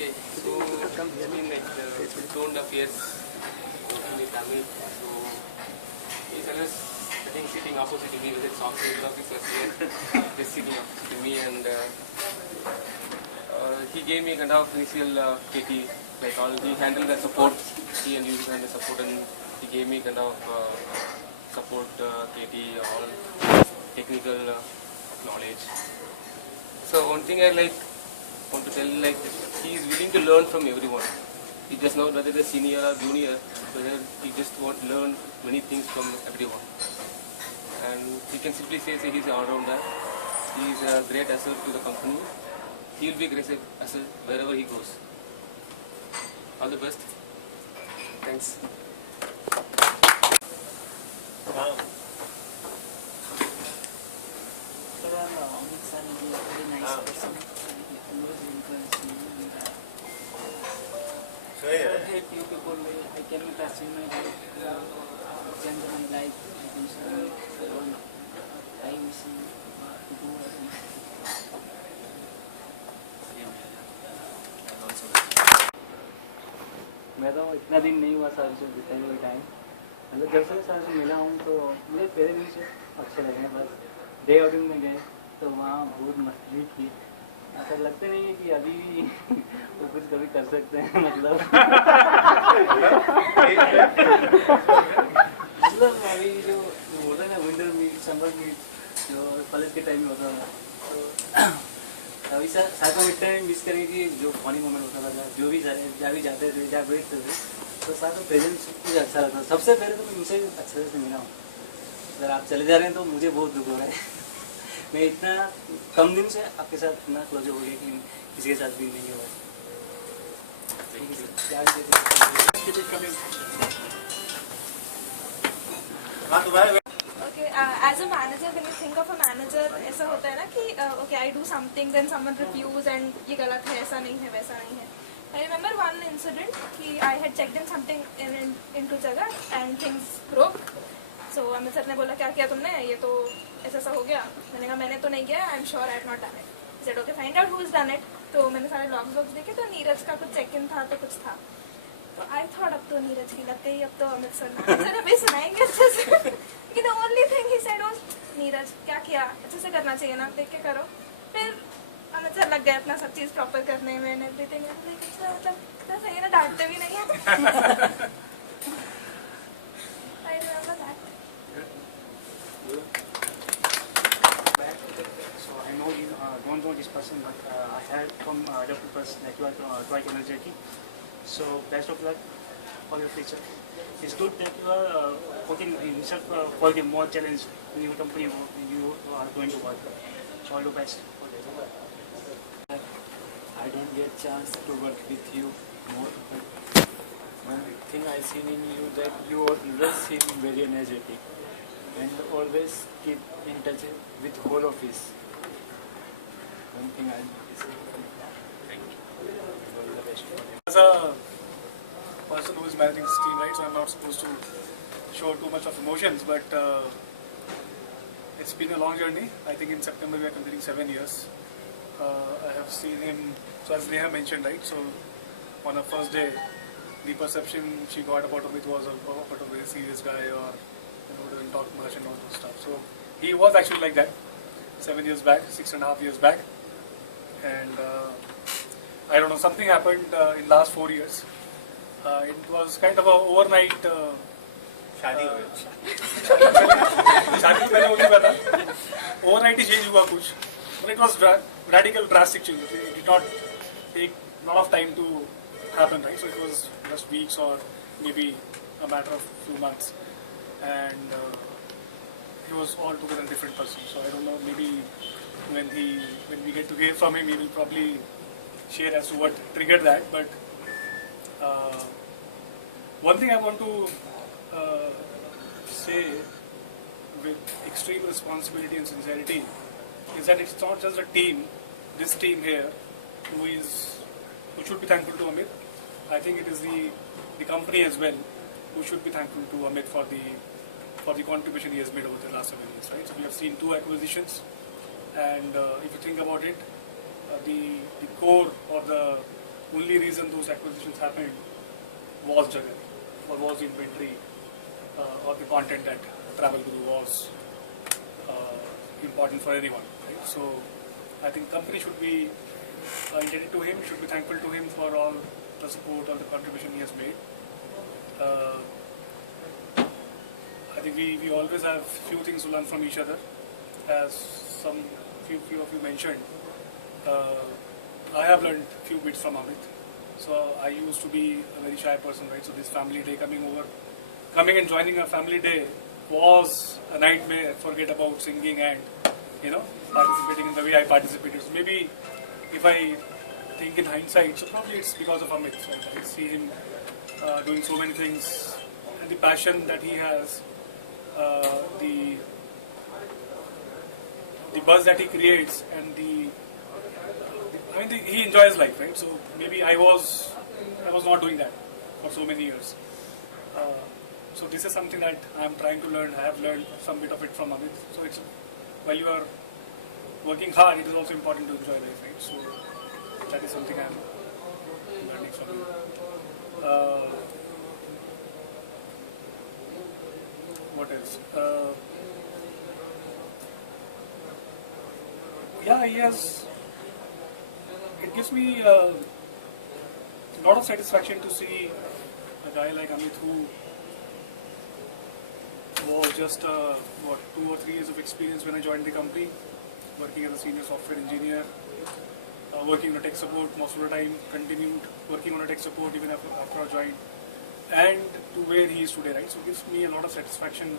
Okay, so it's been like 2.5 years working with Amit. So he's always, I think, sitting opposite to me with his software officers here, just sitting opposite to me, and he gave me kind of initial KT, like all he handled the support. He and used to handle support, and he gave me kind of support KT, all technical knowledge. So one thing I want to tell, like, he is willing to learn from everyone. He does not whether the senior or junior, whether he just want to learn many things from everyone. And he can simply say he's an all-rounder. He is a great asset to the company. He will be a great asset wherever he goes. All the best. Thanks. Wow. Amit sir is a very nice person. He always influences me. I hate you people. I cannot achieve my life, change my life. I can show you I wish you to do everything. मैं तो इतना दिन नहीं हुआ sir से बिताए हुए time, मतलब जब से सर से मिला हूँ तो मुझे पहले दिन से अच्छे लगे। बस डे आउटिंग में गए तो वहाँ बहुत मस्ती की। ऐसा लगता नहीं है कि अभी भी वो कुछ कभी कर सकते हैं, मतलब अभी जो होता है ना विंटर मीट, समर मीट जो कॉलेज के टाइम में होता था, तो अभी सर को इतना मिस करेंगे कि जो फनी मोमेंट होता था, जो भी जहाँ भी जाते थे, जहाँ बैठते थे, तो सर का प्रेजेंस मुझे अच्छा लगता। सबसे पहले तो मैं उनसे अच्छे से मिला हूँ। अगर आप चले जा रहे हैं तो मुझे बहुत दुख हो रहा है। मैं इतना कम दिन से आपके साथ इतना क्लोज हो गया कि किसी के साथ भी नहीं हुआ। Okay, as a manager, when you think of a manager, ऐसा होता है ना कि okay, I do something, then someone refuse and ये गलत है, ऐसा नहीं है, वैसा नहीं है. I remember one incident कि I had checked in something into जगह and things broke. So Amit sir ने बोला क्या किया तुमने, ये तो ऐसा हो गया. मैंने कहा मैंने तो नहीं किया, I am sure I have not done it. He said okay, find out who has done it. तो मैंने सारे लॉग्स देखे तो नीरज का कुछ चेक इन था तो कुछ था. तो आई थॉट अब तो नीरज की लग गई, अब तो अमित सर अभी सुनाएंगे अच्छे से. लेकिन the only thing he said was Neeraj क्या किया, अच्छे से करना चाहिए ना, देख के करो. फिर अमित सर लग गए अपना सब चीज़ प्रॉपर करने में एंड एवरीथिंग. मतलब इतना सही है ना, डांटते भी नहीं है. I remember that. So I know you don't know this person, but I heard from other people that you are quite energetic. So best of luck for your future. It's good that you are putting yourself for the more challenge in your company you are going to work. So all the best. I don't get chance to work with you more, but one thing I seen in you that you always seem very energetic and always keep in touch with whole office. One thing I say. Thank you. All the best for you. As a person who is managing this team, right, so I'm not supposed to show too much of emotions, but it's been a long journey. I think in September we are completing 7 years. I have seen him, so as Neha mentioned, right, so on our first day, the perception she got about Amit was about a very serious guy, or doesn't talk much and all those stuff. So he was actually like that 7 years back, 6.5 years back, and I don't know, something happened in last 4 years. It was kind of a overnight. शादी हो गई. शादी पहले हो गया था. Overnight ही change हुआ कुछ, but it was radical, drastic change. It did not take a lot of time to happen, right? So it was just weeks or maybe a matter of few months, and he was altogether a different person. So I don't know, maybe when we get to hear from him, he will probably share as to what triggered that. But one thing I want to say with extreme responsibility and sincerity is that it's not just a team, this team here, who should be thankful to Amit. I think it is the company as well who should be thankful to Amit for the contribution he has made over the last 7 years, right? So we have seen 2 acquisitions, and if you think about it, the core or the only reason those acquisitions happened was Jagat, or was the inventory or the content that Travel Guru was important for anyone. Right? So I think company should be indebted to him, should be thankful to him for all the support, all the contribution he has made. I think we always have few things to learn from each other. As few of you mentioned, I have learned few bits from Amit. So I used to be a very shy person, right? So this family day coming and joining a family day was a nightmare. Forget about singing and participating in the way I participated. So maybe if I think in hindsight, so probably it's because of Amit. Right? I see him doing so many things, and the passion that he has, the buzz that he creates, and he enjoys life, right? So maybe I was not doing that for so many years. So this is something that I am trying to learn. I have learned some bit of it from Amit. So it's while you are working hard, it is also important to enjoy life, right? So that is something I am learning from him. What else? Yeah, he has. It gives me a lot of satisfaction to see a guy like Amit, who was just 2 or 3 years of experience when I joined the company, working as a senior software engineer, working on tech support most of the time, continued working on tech support even after I joined, and to where he is today, right? So it gives me a lot of satisfaction,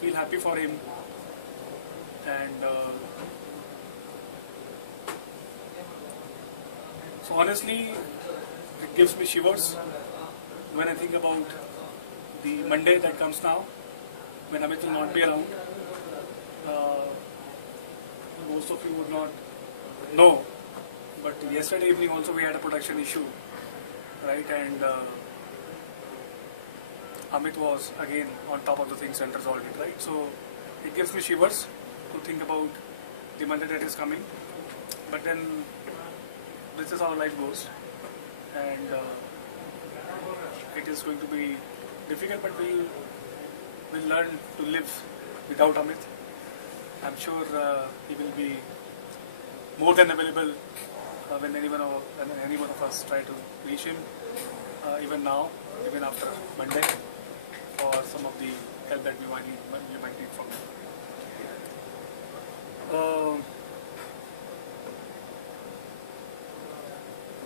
feel happy for him, and so honestly, it gives me shivers when I think about the Monday that comes now, when Amit will not be around. Most of you would not know, but yesterday evening also we had a production issue, right? And Amit was again on top of the things and resolved it, right? So it gives me shivers to think about the Monday that is coming. But then this is how life goes, and it is going to be difficult, but we'll learn to live without Amit. I'm sure he will be more than available when any one of us try to reach him, even now, even after Monday, for some of the help that we might need from him.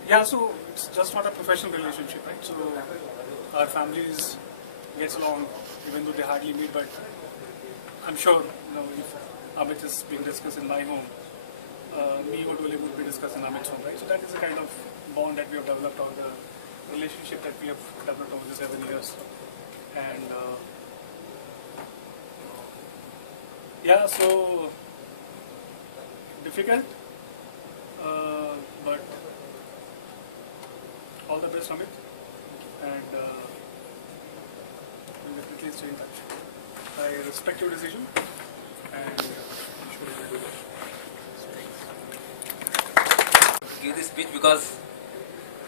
Yeah, so it's just not a professional relationship, right? So our families gets along, even though they hardly meet. But I'm sure, if Amit is being discussed in my home, me or Dole would be discussed in Amit's home, right? So that is the kind of bond that we have developed, or the relationship that we have developed over the 7 years. And yeah, so difficult, but all the best, Amit, and we'll definitely stay in touch. I respect your decision, and give this speech because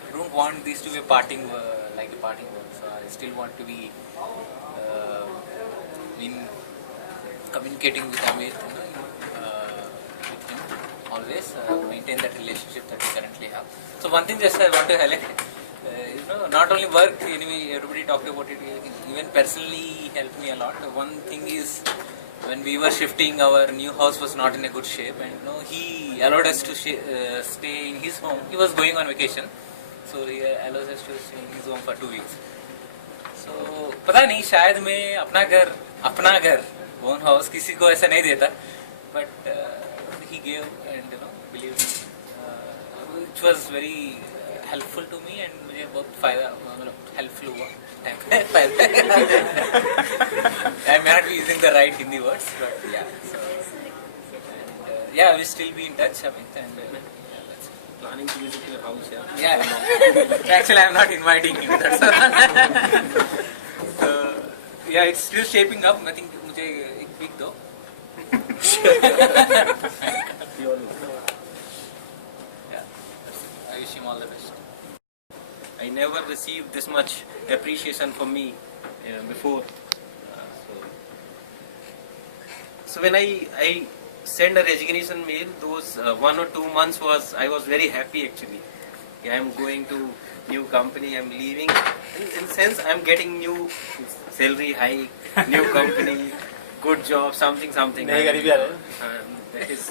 I don't want this to be a parting like a parting word. So I still want to be in communicating with Amit, with him always, maintain that relationship that we currently have. So one thing just I want to highlight, not only work, anyway, everybody talked about it, even personally he helped me a lot. One thing is, when we were shifting, our new house was not in a good shape, and he allowed us to stay in his home. He was going on vacation, so he allows us to stay in his home for 2 weeks. So पता नहीं, शायद मैं अपना घर own house किसी को ऐसा नहीं देता, but he gave, and believe me, it was very helpful to me, and मुझे बहुत फायदा helpful हुआ. I may not be using the right Hindi words, but yeah. So, and, yeah, we still be in touch, Amit, and that's Planning to visit your house, yeah? yeah. Actually, I'm not inviting him. That's all. So, yeah, it's still shaping up. I think मुझे एक week दो. Yeah, I wish him all the best. I never received this much appreciation from me before. So when I sent a resignation mail, those 1 or 2 months I was very happy actually. I am going to new company, I am leaving. In sense, I am getting new salary hike, new company, good job, something. That is.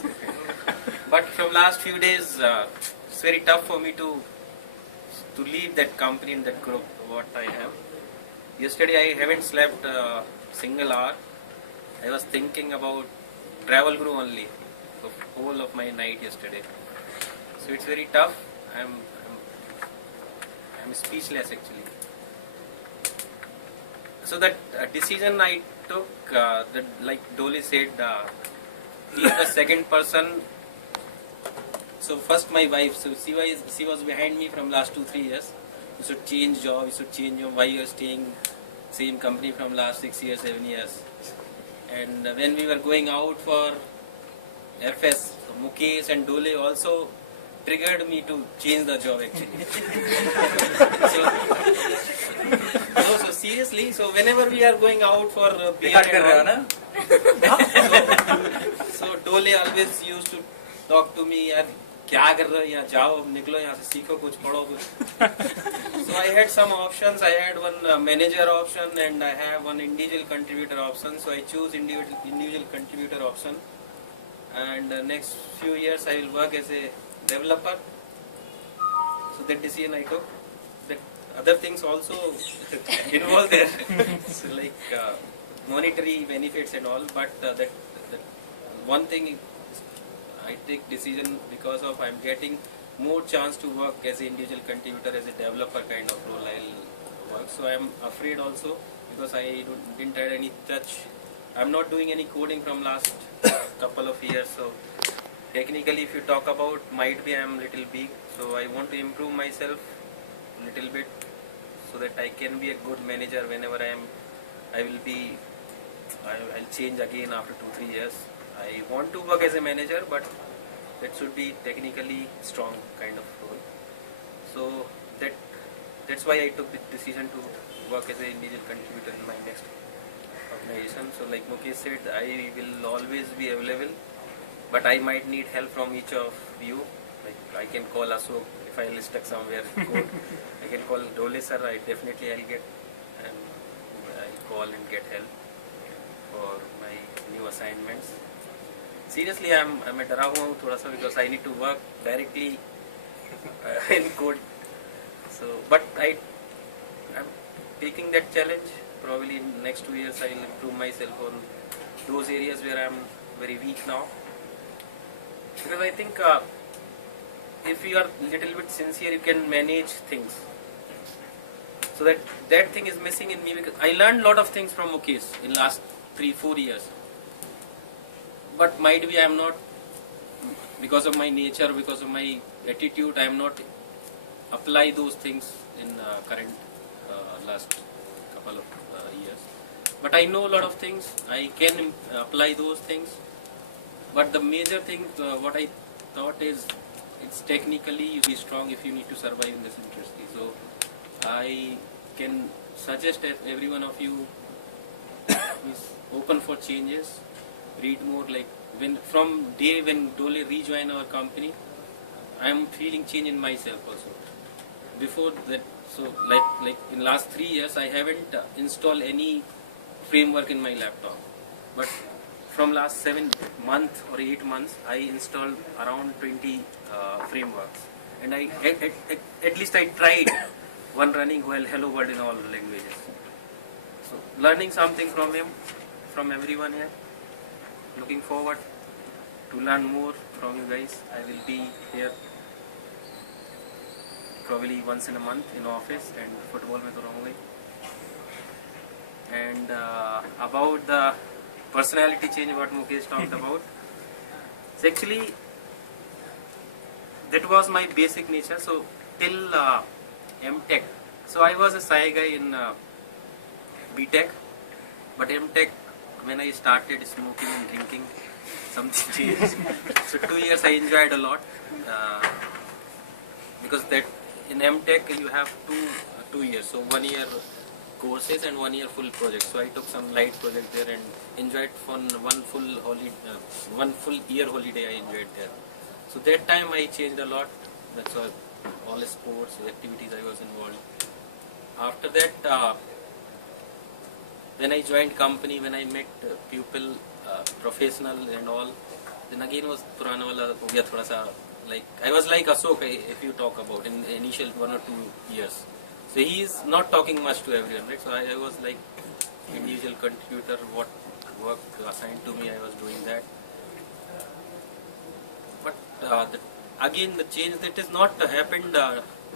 But from last few days, it's very tough for me to leave that company and that group what I have. Yesterday I haven't slept a single hour. I was thinking about Travel Guru only the whole of my night yesterday. So it's very tough. I'm speechless actually. So that decision I took, that like Dolly said, he is the second person. So first my wife, so she was behind me from last 2-3 years. You should change job, you should change your, why you are staying same company from last 6 years, 7 years. And when we were going out for FS, so Mukesh and Dole also triggered me to change the job actually. So seriously, so whenever we are going out for beer and all, so Dole always used to talk to me, यार क्या कर रहे हो यहाँ जाओ निकलो यहाँ से सीखो कुछ पढ़ो कुछ. So I had some options. I had one manager option and I have one individual contributor option. So I choose individual contributor option. And next few years I will work as a developer. So that decision I took. That other things also involved there. So like monetary benefits and all. But that one thing I take decision because of I'm getting more chance to work as an individual contributor, as a developer kind of role I'll work. So I'm afraid also because I didn't have any touch. I'm not doing any coding from last couple of years. So technically if you talk about, might be I'm little big. So I want to improve myself a little bit so that I can be a good manager whenever I'll change again after 2-3 years. I want to work as a manager, but that should be technically strong kind of role. So that's why I took the decision to work as an individual contributor in my next organization. So like Mukesh said, I will always be available, but I might need help from each of you. Like I can call Ashok if I'll stuck somewhere. I can call Dole sir. I'll get and I'll call and get help for my new assignments. Seriously, मैं डरा हुआ हूँ थोड़ा सा because I need to work directly in code. So, but I'm taking that challenge. Probably in next 2 years I will improve myself on those areas where I'm very weak now. Because I think if you are little bit sincere, you can manage things. So that thing is missing in me because I learned lot of things from Mukesh in last 3-4 years. But might be I am not, because of my nature, because of my attitude, I am not apply those things in current last couple of years. But I know a lot of things. I can apply those things. But the major thing, what I thought is, it's technically you be strong if you need to survive in this industry. So I can suggest that every one of you is open for changes. Read more, like from day when Dole rejoined our company, I am feeling change in myself also. Before that, so like in last 3 years, I haven't installed any framework in my laptop. But from last 7 months or 8 months, I installed around 20 frameworks. And at least I tried one running well Hello World in all languages. So learning something from him, from everyone here. Looking forward to learn more from you guys. I will be here probably once in a month in office and football mein to rahunga. And about the personality change what Mukesh talked about, so actually that was my basic nature. So till M.Tech, so I was a shy guy in B.Tech, but M.Tech, when I started smoking and drinking, something changed. So 2 years I enjoyed a lot. because that in MTech you have two years, so 1 year courses and 1 year full project. So I took some light project there and enjoyed fun. One full year holiday I enjoyed there. So that time I changed a lot. That's all sports activities I was involved. After that, when I joined company, when I met people, professional and all, then again was purana wala ho gaya thoda sa, like I was like Ashok, if you talk about in initial 1 or 2 years. So he is not talking much to everyone, right? So I was like individual contributor, what work assigned to me I was doing that. But again the change that has not happened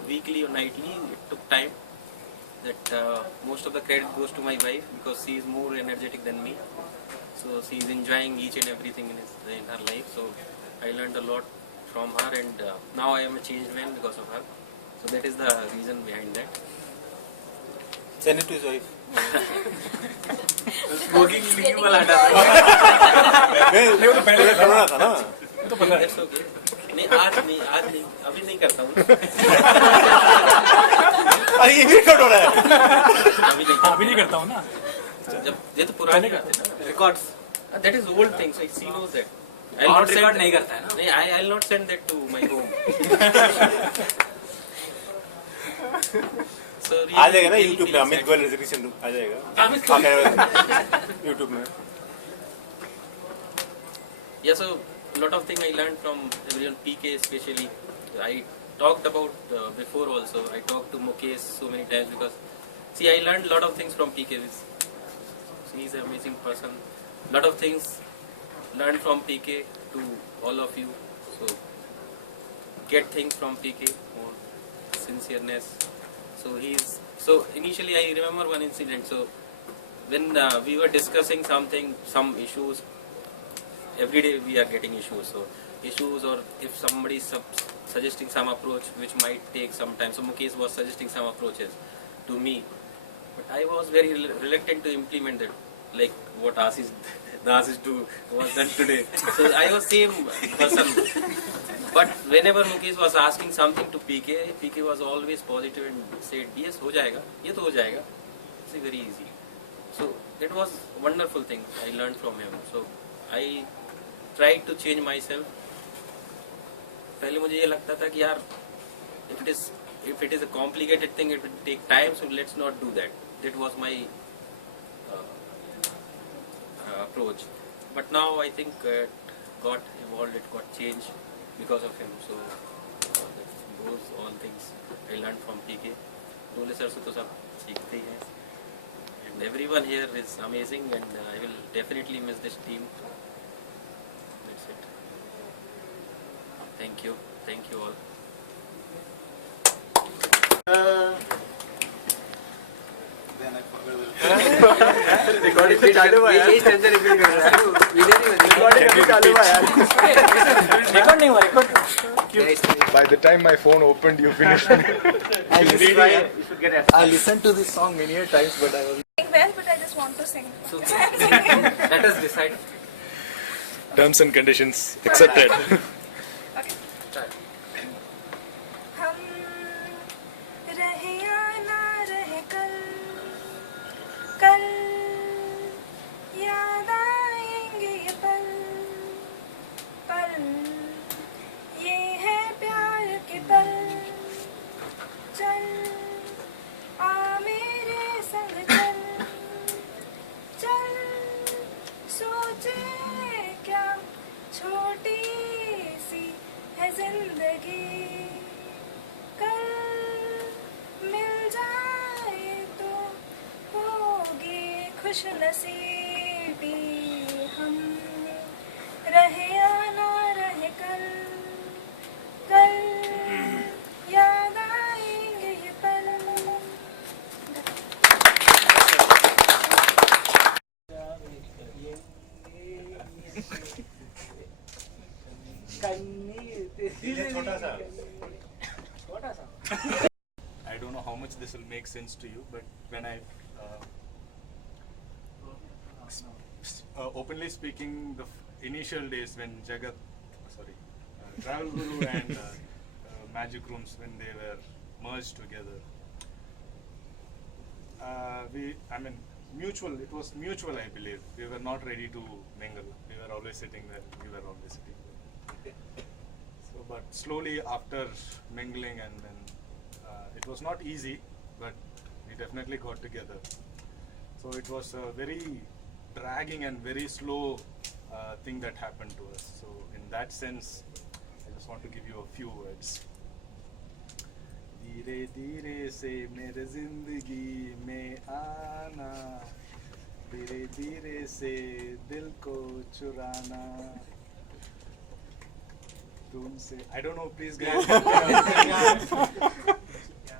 weekly or nightly, it took time. That most of the credit goes to my wife because she is more energetic than me. So she is enjoying each and everything in her life. So I learned a lot from her, and now I am a changed man because of her. So that is the reason behind that. Send it to his wife. Smoking लिंगी वाला ये तो पहले करना था ना. That's okay. नहीं आज नहीं अभी नहीं करता हूँ. अरे ये भी रिकॉर्ड हो रहा है. अभी नहीं करता हूँ ना. जब ये तो पुराने करते थे records. That is old thing, so she knows that. I'll record नहीं करता है ना. नहीं, I'll not send that to my home. So आ जाएगा ना YouTube में अमित गोयल रेजोल्यूशन आ जाएगा. YouTube में. Yeah, so lot of things I learned from everyone, PK especially. I talked about before also. I talked to Mukesh so many times because see I learned lot of things from PK. He's an amazing person. Lot of things learned from PK to all of you. So get things from PK, more sincereness. So initially I remember one incident. So when we were discussing some issues. Every day we are getting issues. So issues, or if somebody is suggesting some approach which might take some time. So Mukesh was suggesting some approaches to me, but I was very reluctant to implement that. Like what Ashish was done today. So I was same person. But whenever Mukesh was asking something to PK was always positive and said, yes, हो जाएगा, ये तो हो जाएगा. It's very easy. So it was wonderful thing I learned from him. So I tried to change myself. पहले मुझे ये लगता था कि यार if it is a complicated thing, it will take time, so let's not do that. That was my approach. But now I think it got evolved, it got changed because of him. So those all things I learned from PK. Dole sir से तो सब सीखते ही हैं. And everyone here is amazing, and I will definitely miss this team. That's it. Thank you all. Then I forgot. Recording पे चालू हुआ है. ये टेंशन रिपीट कर रहा है. वीडियो नहीं बनी. रिकॉर्डिंग पे चालू हुआ है. रिकॉर्ड नहीं हुआ. Record. By the time my phone opened, you finished. I listened to this song many times, but I was. Well, but I just want to sing. So let us decide. Terms and conditions accepted. Okay. हम रहे या ना रहे कल याद आएंगे ये पल ये है प्यार के पल. चल आ मेरे संग चल सोचे क्या छोटी सी है जिंदगी. कल मिल जाए तो होगी खुश नसीबी. हम रहे या ना रहे कल याद आएंगे ये पल. I don't know how much this will make sense to you, but when I openly speaking, the initial days when Jagat, Travel Guru and magic rooms when they were merged together. It was mutual, I believe. We were not ready to mingle. We were always sitting there. We were always sitting there. So, but slowly after mingling, and then it was not easy, but we definitely got together. So it was a very dragging and very slow thing that happened to us. So in that sense, I just want to give you a few words. धीरे धीरे से मेरे जिंदगी में आना, धीरे धीरे से दिल को चुराना, तुमसे I don't know, please guys.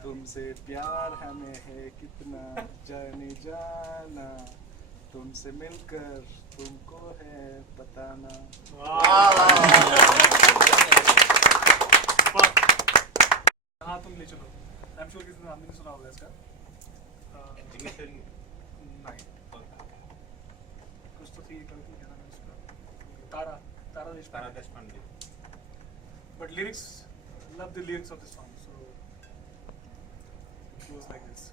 तुमसे प्यार हमें है कितना जाने जाना, तुमसे मिलकर तुमको है बताना. हाँ तुम ले चलो. I'm sure किसी ने नाम नहीं सुना होगा इसका. नहीं. कुछ तो थी करती क्या नाम है इसका? तारा Deshpande. But lyrics, love the lyrics of the song. So it goes like this.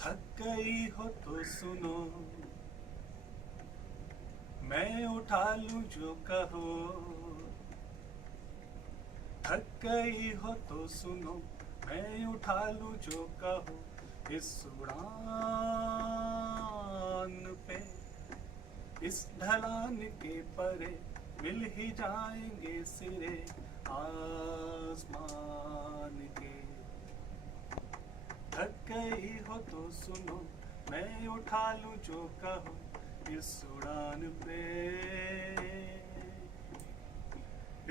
थक गई हो तो सुनो, मैं उठा लूं जो कहो. थक गई हो तो सुनो, मैं उठा लूं जो कहो. इस उड़ान पे, इस ढलान के परे मिल ही जाएंगे सिरे आसमान के. थक गई हो तो सुनो, मैं उठा लूं जो कहो. इस उड़ान पे,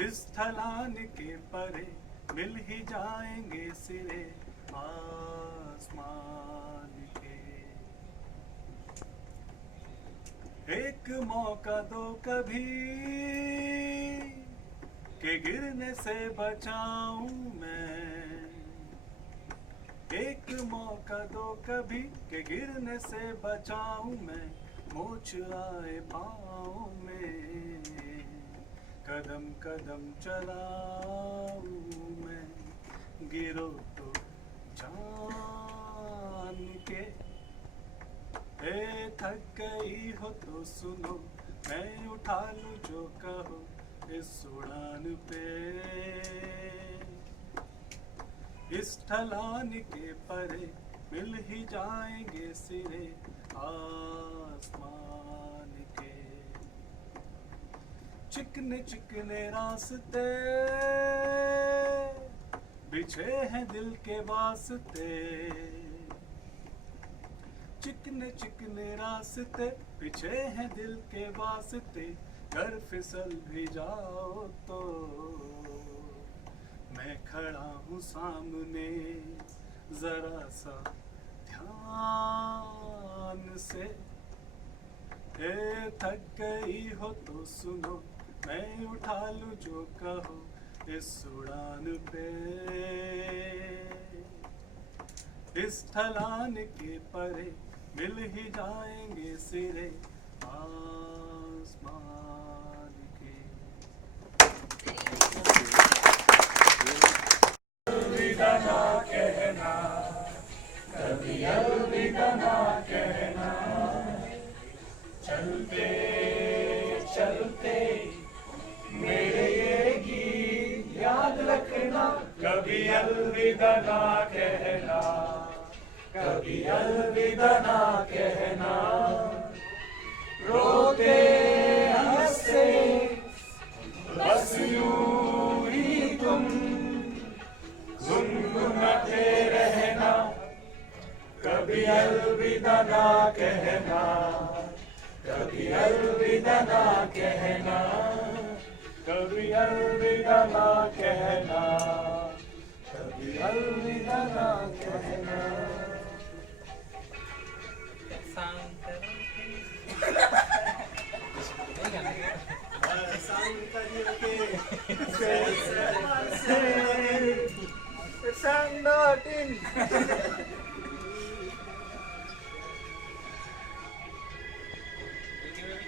इस ढलान के परे मिल ही जाएंगे सिरे आसमान के. एक मौका दो कभी के गिरने से बचाऊं मैं. एक मौका दो कभी के गिरने से बचाऊं मैं. मोच आए पाँव में, कदम कदम चलाऊं मैं. गिरो तो जान के. थक गई हो तो सुनो, मैं उठा लूं जो कहो. इस उड़ान पे, इस ढलान के परे मिल ही जाएंगे सिरे आसमान के. चिकने चिकने रास्ते बिछे हैं दिल के वास्ते. चिकने चिकने रास्ते बिछे हैं दिल के वास्ते. घर फिसल भी जाओ तो मैं खड़ा हूँ सामने. जरा सा ध्यान से. थक गई हो तो सुनो, मैं उठा लूं जो कहो. इस उड़ान पे, इस ढलान के परे मिल ही जाएंगे सिरे आसमान के. अलविदा ना कहना, कभी अलविदा ना कहना. चलते चलते मेरे ये गीत याद रखना. कभी अलविदा ना कहना, कभी अलविदा ना कहना. रोते हंसते बस यूं ही तुम गुनगुनाते रहना. कभी अलविदा ना कहना, कभी अलविदा ना कहना. कभी अलविदा ना कहना, कभी अलविदा ना कहना. Sound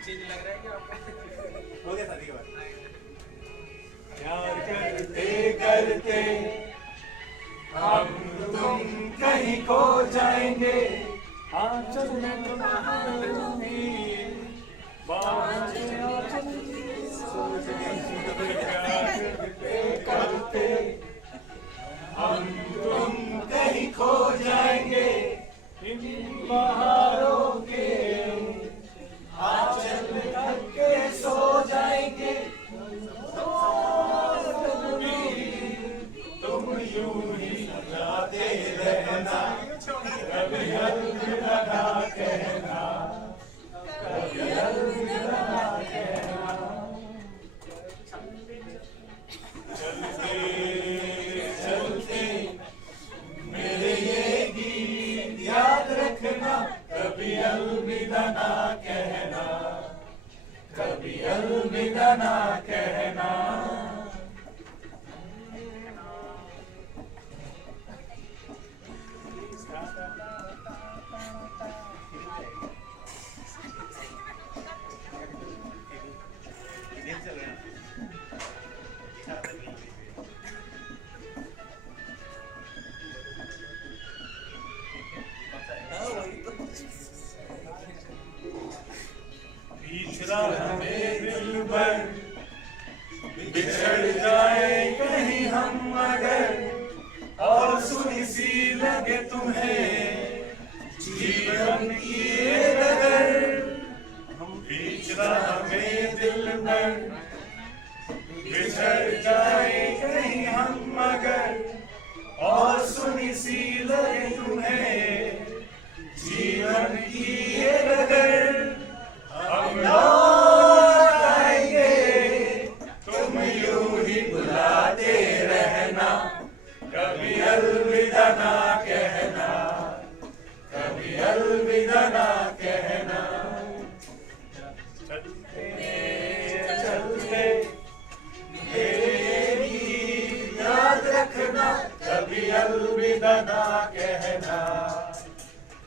चेंज लग रहा है क्या आपको? हो गया शादी के बाद। प्यार करते करते हम तुम कहीं खो जाएंगे, आंचल में तुम्हारी बातें करते हम तुम कहीं खो जाएंगे, इन बहारों के आंचल में ढक के सो जाएंगे। तुम यूं ही गाते रहना, कभी अलविदा ना कहना, कभी अलविदा ना कहना। चलते चलते मेरे ये गीत याद रखना, कभी अलविदा ना कहना, कभी अलविदा ना कहना। बिछड़ा हमें दिल भर, बिछड़ जाए कहीं हम अगर, और सुनी सी लगे तुम्हें जीवन की ये डगर। बिछड़ा हमें दिल भर, बिछड़ जाए कहीं हम अगर, और सुनी सी लगे तुम्हें जीवन की ये डगर। हम लौट आएंगे, तुम यूं ही बुलाते रहना, कभी अलविदा ना कहना, कभी अलविदा ना कहना। चलते चलते मेरे गीत याद रखना, कभी अलविदा ना कहना,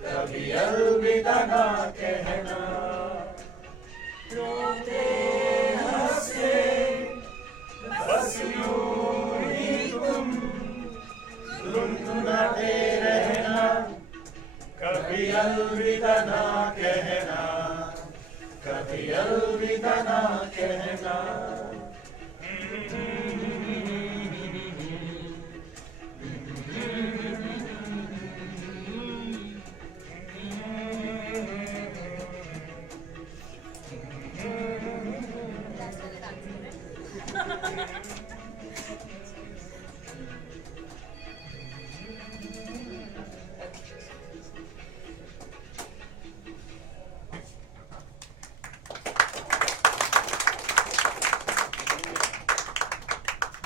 कभी अलविदा ना कहना। रोते हंसते बस यूं ही तुम गुनगुनाते रहना, कभी अलविदा ना कहना, कभी अलविदा ना कहना।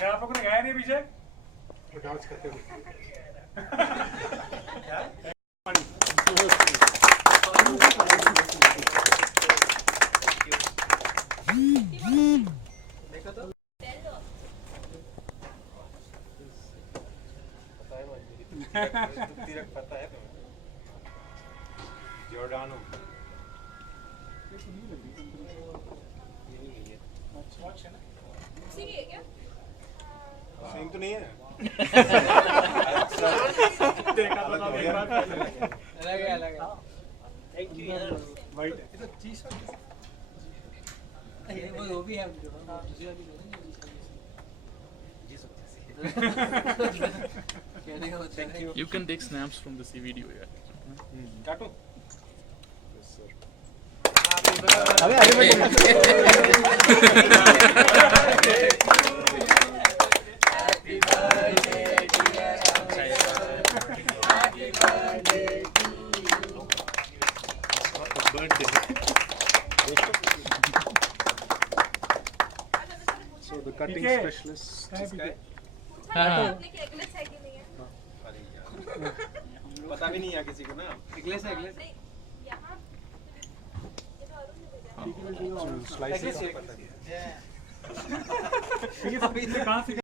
आप लोगों ने गाया नहीं पीछे? डांस करते हुए। पता है तुम्हें? जॉर्डानो। सही है क्या? सेम तो नहीं है। देखा तो था एक बार। अलग है अलग है। थैंक यू यार। वाइट ये तो चीज है। वो भी है दूसरी वाली You can take snaps from the video, yeah. काटो। अबे आगे So the cutting ठीक है। specialist. आपने कि एगलेस है कि नहीं है? पता भी नहीं है किसी को ना। एगलेस है एगलेस। नहीं, यहाँ ये तो अरुण ने भेजा। Slices. ठीक है, कहाँ से